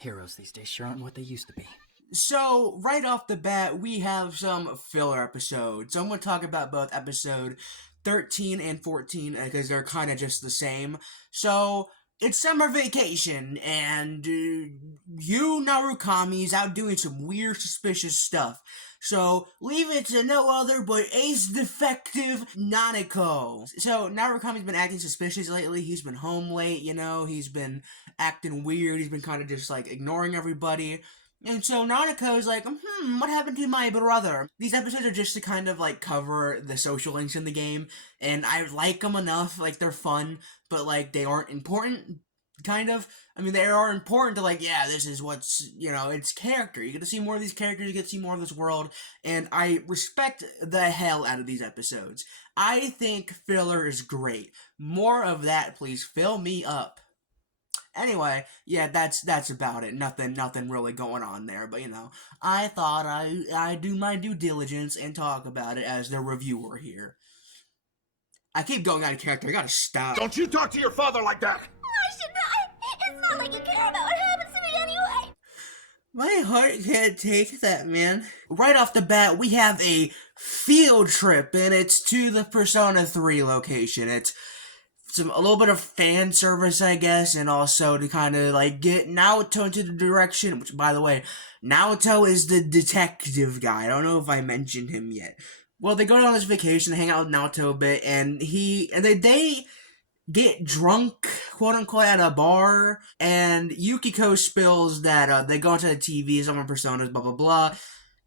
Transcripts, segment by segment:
Heroes these days sure aren't what they used to be. So, right off the bat, we have some filler episodes. I'm going to talk about both episode 13 and 14 because they're kind of just the same. So, it's summer vacation, and you, Narukami's out doing some weird, suspicious stuff. So, leave it to no other but ace defective Nanako. So, Narukami's been acting suspicious lately. He's been home late, he's been acting weird. He's been kind of just, ignoring everybody. And so Nanako's like, what happened to my brother? These episodes are just to kind of, cover the social links in the game, and I like them enough, they're fun, but, they aren't important, kind of. I mean, they are important to, this is what's, it's character. You get to see more of these characters, you get to see more of this world, and I respect the hell out of these episodes. I think filler is great. More of that, please. Fill me up. Anyway, yeah, that's about it. Nothing really going on there. But I thought I do my due diligence and talk about it as the reviewer here. I keep going out of character. I gotta stop. Don't you talk to your father like that! I should not. It's not like you care about what happens to me anyway. My heart can't take that, man. Right off the bat, we have a field trip, and it's to the Persona 3 location. It's a little bit of fan service, I guess, and also to kind of, get Naoto into the direction, which, by the way, Naoto is the detective guy. I don't know if I mentioned him yet. Well, they go on this vacation, hang out with Naoto a bit, and they get drunk, quote-unquote, at a bar, and Yukiko spills that, they go into the TV, some of Personas, blah, blah, blah,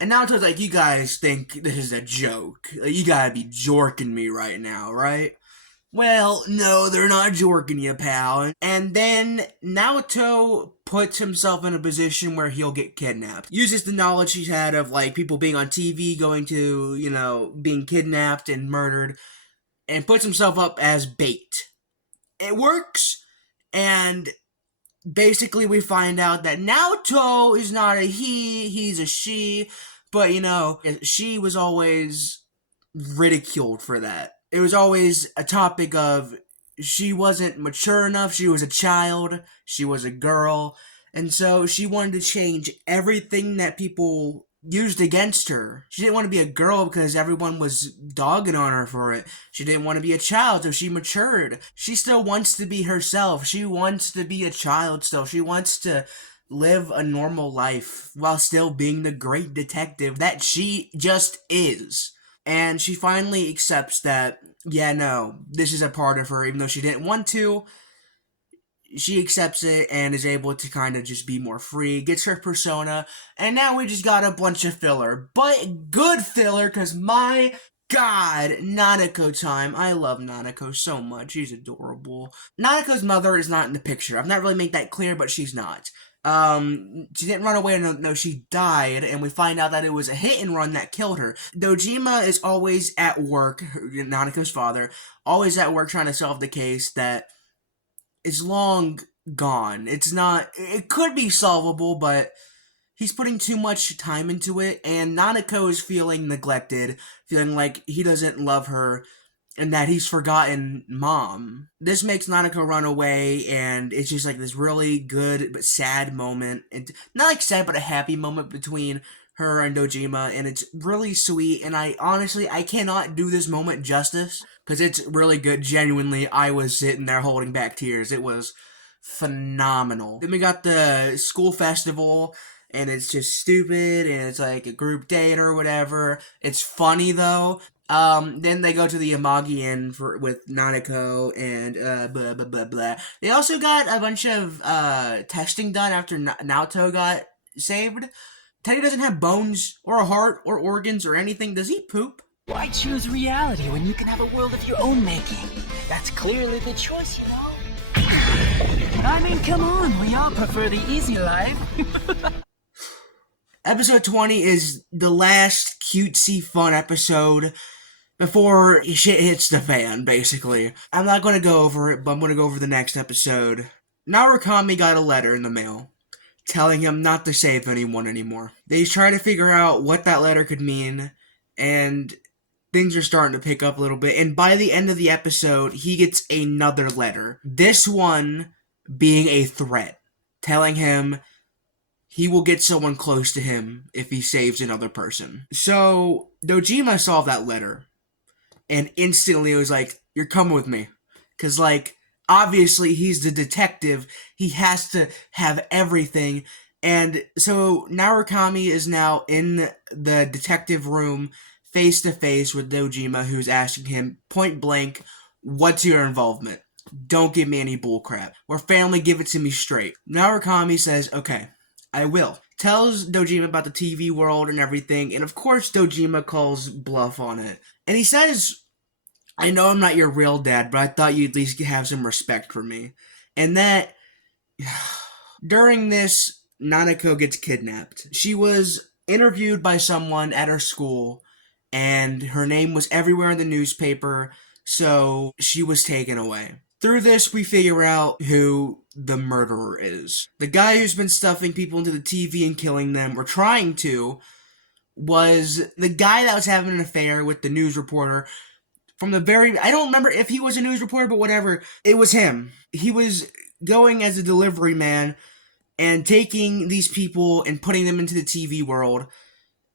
and Naoto's like, you guys think this is a joke. You gotta be jorking me right now, right? Well, no, they're not jorking you, pal. And then Naoto puts himself in a position where he'll get kidnapped. Uses the knowledge he's had of, people being on TV, going to, being kidnapped and murdered, and puts himself up as bait. It works, and basically we find out that Naoto is not a he, he's a she, but, she was always ridiculed for that. It was always a topic of she wasn't mature enough, she was a child, she was a girl, and so she wanted to change everything that people used against her. She didn't want to be a girl because everyone was dogging on her for it. She didn't want to be a child, so she matured. She still wants to be herself. She wants to be a child still. She wants to live a normal life while still being the great detective that she just is. And she finally accepts that, yeah, no, this is a part of her, even though she didn't want to. She accepts it and is able to kind of just be more free, gets her persona, and now we just got a bunch of filler. But good filler, because my god, Nanako time. I love Nanako so much. She's adorable. Nanako's mother is not in the picture. I've not really made that clear, but she's not. She didn't run away, no, she died, and we find out that it was a hit and run that killed her. Dojima is always at work, Nanako's father, always at work trying to solve the case that is long gone. It could be solvable, but he's putting too much time into it, and Nanako is feeling neglected, feeling like he doesn't love her, and that he's forgotten Mom. This makes Nanako run away, and it's just this really good but sad moment. Not sad, but a happy moment between her and Dojima, and it's really sweet, and I cannot do this moment justice, because it's really good. Genuinely, I was sitting there holding back tears. It was phenomenal. Then we got the school festival, and it's just stupid, and it's a group date or whatever. It's funny, though. Then they go to the Amagi Inn with Nanako and, blah, blah, blah, blah. They also got a bunch of, testing done after Naoto got saved. Teddy doesn't have bones, or a heart, or organs, or anything. Does he poop? Why choose reality when you can have a world of your own making? That's clearly the choice, I mean, come on, we all prefer the easy life. Episode 20 is the last cutesy fun episode before shit hits the fan, basically. I'm not going to go over it, but I'm going to go over the next episode. Narukami got a letter in the mail telling him not to save anyone anymore. They try to figure out what that letter could mean, and things are starting to pick up a little bit, and by the end of the episode, he gets another letter. This one being a threat, telling him he will get someone close to him if he saves another person. So Dojima saw that letter and instantly was like, you're coming with me. Because, like, obviously he's the detective. He has to have everything. And so Narukami is now in the detective room face to face with Dojima, who's asking him point blank, what's your involvement? Don't give me any bullcrap. We're family, give it to me straight. Narukami says, okay, I will. Tells Dojima about the TV world and everything, and of course Dojima calls bluff on it. And he says, I know I'm not your real dad, but I thought you'd at least have some respect for me. And that, during this, Nanako gets kidnapped. She was interviewed by someone at her school, and her name was everywhere in the newspaper, so she was taken away. Through this, we figure out who the murderer is. The guy who's been stuffing people into the TV and killing them, or trying to, was the guy that was having an affair with the news reporter from the very... I don't remember if he was a news reporter, but whatever. It was him. He was going as a delivery man and taking these people and putting them into the TV world.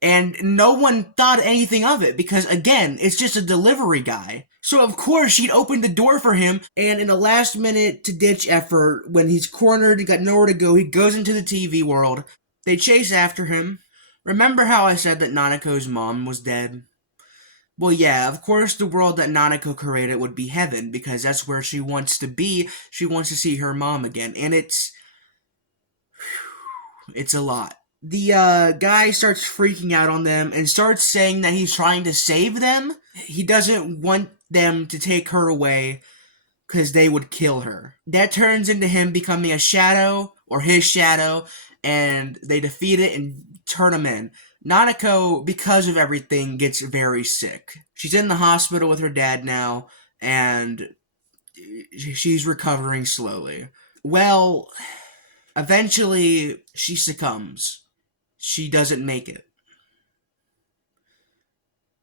And no one thought anything of it because, again, it's just a delivery guy. So, of course, she'd opened the door for him, and in a last-minute-to-ditch effort, when he's cornered and got nowhere to go, he goes into the TV world. They chase after him. Remember how I said that Nanako's mom was dead? Well, yeah, of course the world that Nanako created would be heaven, because that's where she wants to be. She wants to see her mom again, and it's a lot. The guy starts freaking out on them and starts saying that he's trying to save them. He doesn't want them to take her away because they would kill her. That turns into him becoming a shadow, or his shadow, and they defeat it and turn him in. Nanako, because of everything, gets very sick. She's in the hospital with her dad now, and she's recovering slowly. Well, eventually, she succumbs. She doesn't make it.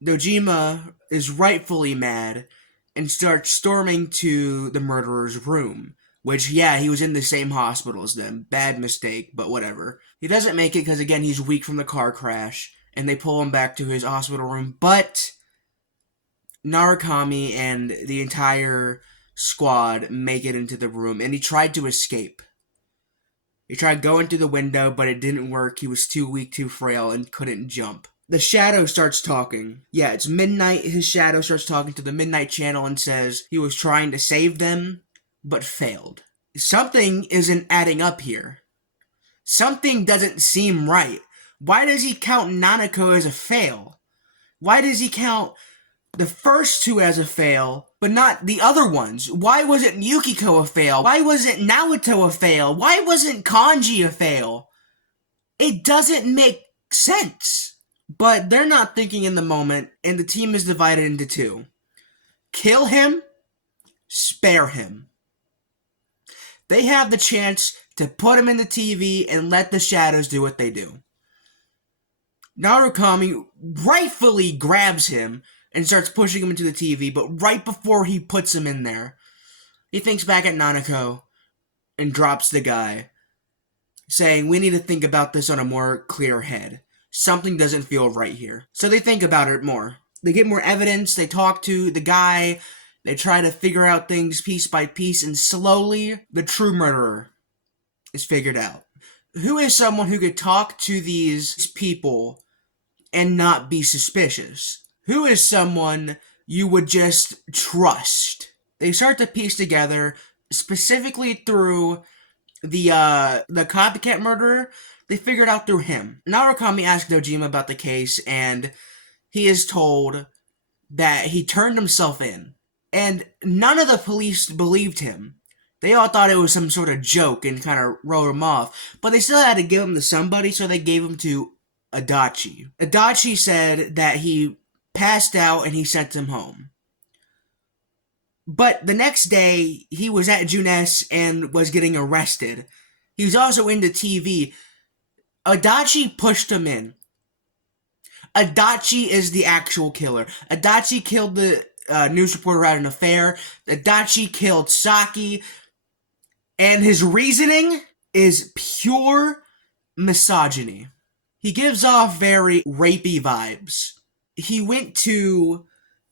Dojima is rightfully mad and starts storming to the murderer's room. Which, yeah, he was in the same hospital as them. Bad mistake, but whatever. He doesn't make it because, again, he's weak from the car crash, and they pull him back to his hospital room. But Narukami and the entire squad make it into the room, and he tried to escape. He tried going through the window, but it didn't work. He was too weak, too frail, and couldn't jump. The shadow starts talking. Yeah, it's midnight. His shadow starts talking to the Midnight Channel and says he was trying to save them, but failed. Something isn't adding up here. Something doesn't seem right. Why does he count Nanako as a fail? Why does he count the first two as a fail, but not the other ones? Why wasn't Yukiko a fail? Why wasn't Naoto a fail? Why wasn't Kanji a fail? It doesn't make sense. But they're not thinking in the moment, and the team is divided into two. Kill him, spare him. They have the chance to put him in the TV and let the shadows do what they do. Narukami rightfully grabs him and starts pushing him into the TV, but right before he puts him in there, he thinks back at Nanako and drops the guy, saying, we need to think about this on a more clear head. Something doesn't feel right here. So they think about it more. They get more evidence, they talk to the guy, they try to figure out things piece by piece, and slowly, the true murderer is figured out. Who is someone who could talk to these people and not be suspicious? Who is someone you would just trust? They start to piece together, specifically through the copycat murderer. They figured out through him. Narukami asked Dojima about the case, and he is told that he turned himself in. And none of the police believed him. They all thought it was some sort of joke and kind of wrote him off. But they still had to give him to somebody, so they gave him to Adachi. Adachi said that he passed out and he sent him home. But the next day, he was at Junes and was getting arrested. He was also into TV. Adachi pushed him in. Adachi is the actual killer. Adachi killed the news reporter who had an affair. Adachi killed Saki. And his reasoning is pure misogyny. He gives off very rapey vibes. He went to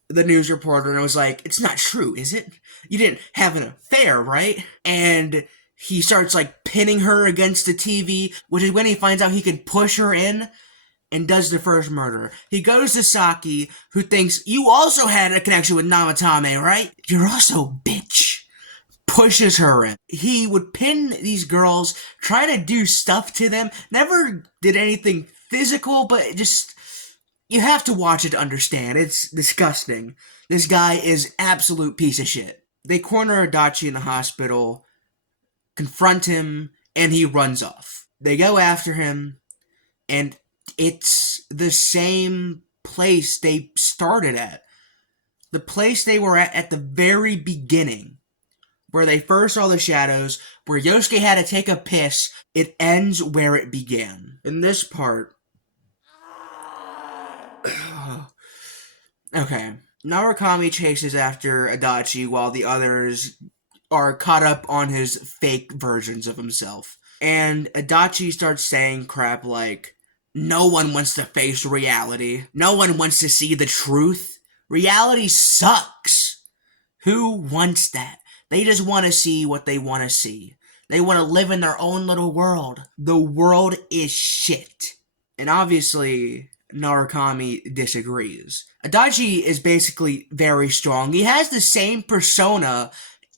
the news reporter and was like, "It's not true, is it? You didn't have an affair, right?" And he starts like pinning her against the TV, which is when he finds out he can push her in and does the first murder. He goes to Saki, who thinks, "You also had a connection with Namatame, right? You're also bitch." Pushes her in. He would pin these girls, try to do stuff to them, never did anything physical, but just, you have to watch it to understand. It's disgusting. This guy is absolute piece of shit. They corner Adachi in the hospital, confront him, and he runs off. They go after him, and it's the same place they started at. The place they were at the very beginning, where they first saw the shadows, where Yosuke had to take a piss. It ends where it began. In this part... Okay. Narukami chases after Adachi while the others are caught up on his fake versions of himself. And Adachi starts saying crap like, "No one wants to face reality. No one wants to see the truth. Reality sucks. Who wants that? They just want to see what they want to see. They want to live in their own little world. The world is shit." And obviously, Narukami disagrees. Adachi is basically very strong. He has the same persona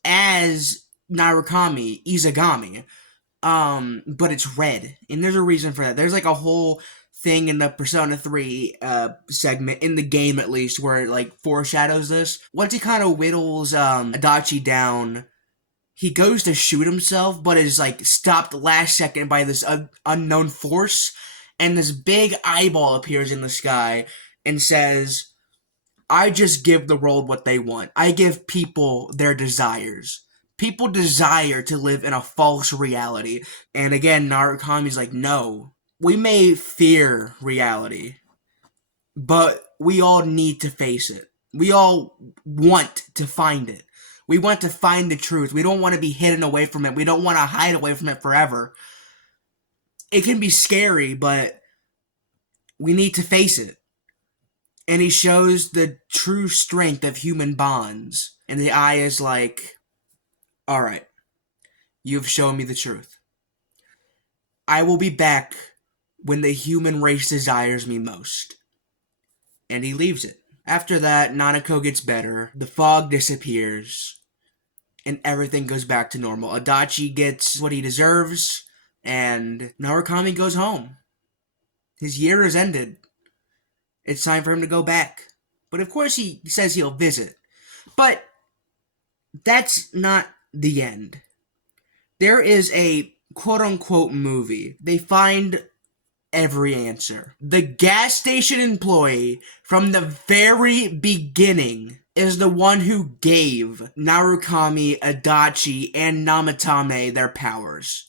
as Narukami, Izagami, but it's red. And there's a reason for that. There's like a whole thing in the Persona 3 segment, in the game at least, where it like foreshadows this. Once he kind of whittles Adachi down, he goes to shoot himself, but is like stopped last second by this unknown force, and this big eyeball appears in the sky and says, "I just give the world what they want. I give people their desires. People desire to live in a false reality." And again, Narukami's like, "No. We may fear reality, but we all need to face it. We all want to find it. We want to find the truth. We don't want to be hidden away from it. We don't want to hide away from it forever. It can be scary, but we need to face it." And he shows the true strength of human bonds. And the eye is like, "Alright, you've shown me the truth. I will be back when the human race desires me most." And he leaves it. After that, Nanako gets better, the fog disappears, and everything goes back to normal. Adachi gets what he deserves, and Narukami goes home. His year is ended. It's time for him to go back. But of course he says he'll visit. But that's not the end. There is a quote-unquote movie. They find every answer. The gas station employee from the very beginning is the one who gave Narukami, Adachi, and Namatame their powers.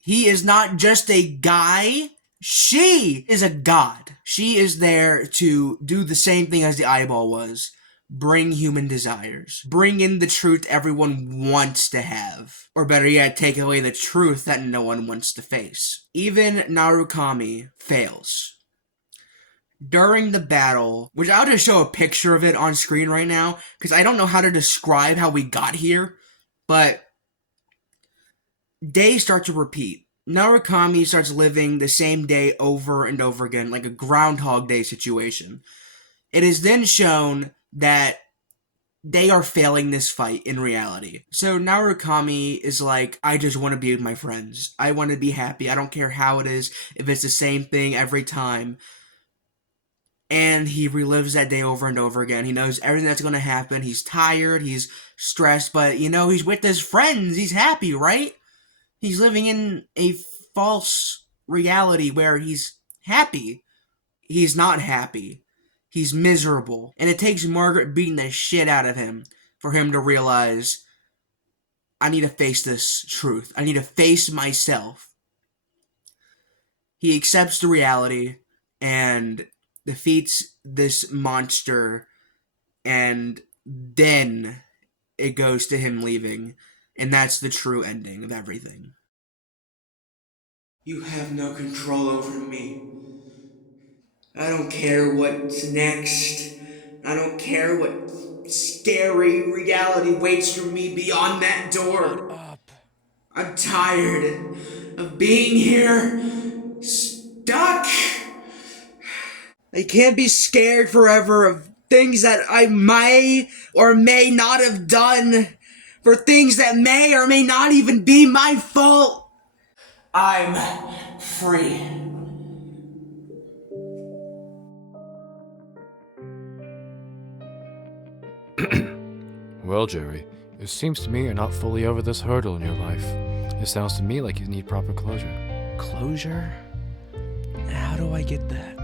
He is not just a guy. She is a god. She is there to do the same thing as the eyeball was. Bring human desires. Bring in the truth everyone wants to have. Or better yet, take away the truth that no one wants to face. Even Narukami fails. During the battle, which I'll just show a picture of it on screen right now, because I don't know how to describe how we got here, but days start to repeat. Narukami starts living the same day over and over again, like a Groundhog Day situation. It is then shown that they are failing this fight in reality. So Narukami is like, "I just want to be with my friends. I want to be happy. I don't care how it is, if it's the same thing every time." And he relives that day over and over again. He knows everything that's going to happen. He's tired, he's stressed, but he's with his friends. He's happy, right? He's living in a false reality where he's happy. He's not happy. He's miserable. And it takes Margaret beating the shit out of him for him to realize, I need to face this truth. I need to face myself. He accepts the reality and defeats this monster, and then it goes to him leaving. And that's the true ending of everything. You have no control over me. I don't care what's next. I don't care what scary reality waits for me beyond that door. Up. I'm tired of being here, stuck. I can't be scared forever of things that I may or may not have done, for things that may or may not even be my fault. I'm free. Well, Jerry, it seems to me you're not fully over this hurdle in your life. It sounds to me like you need proper closure. Closure? How do I get that?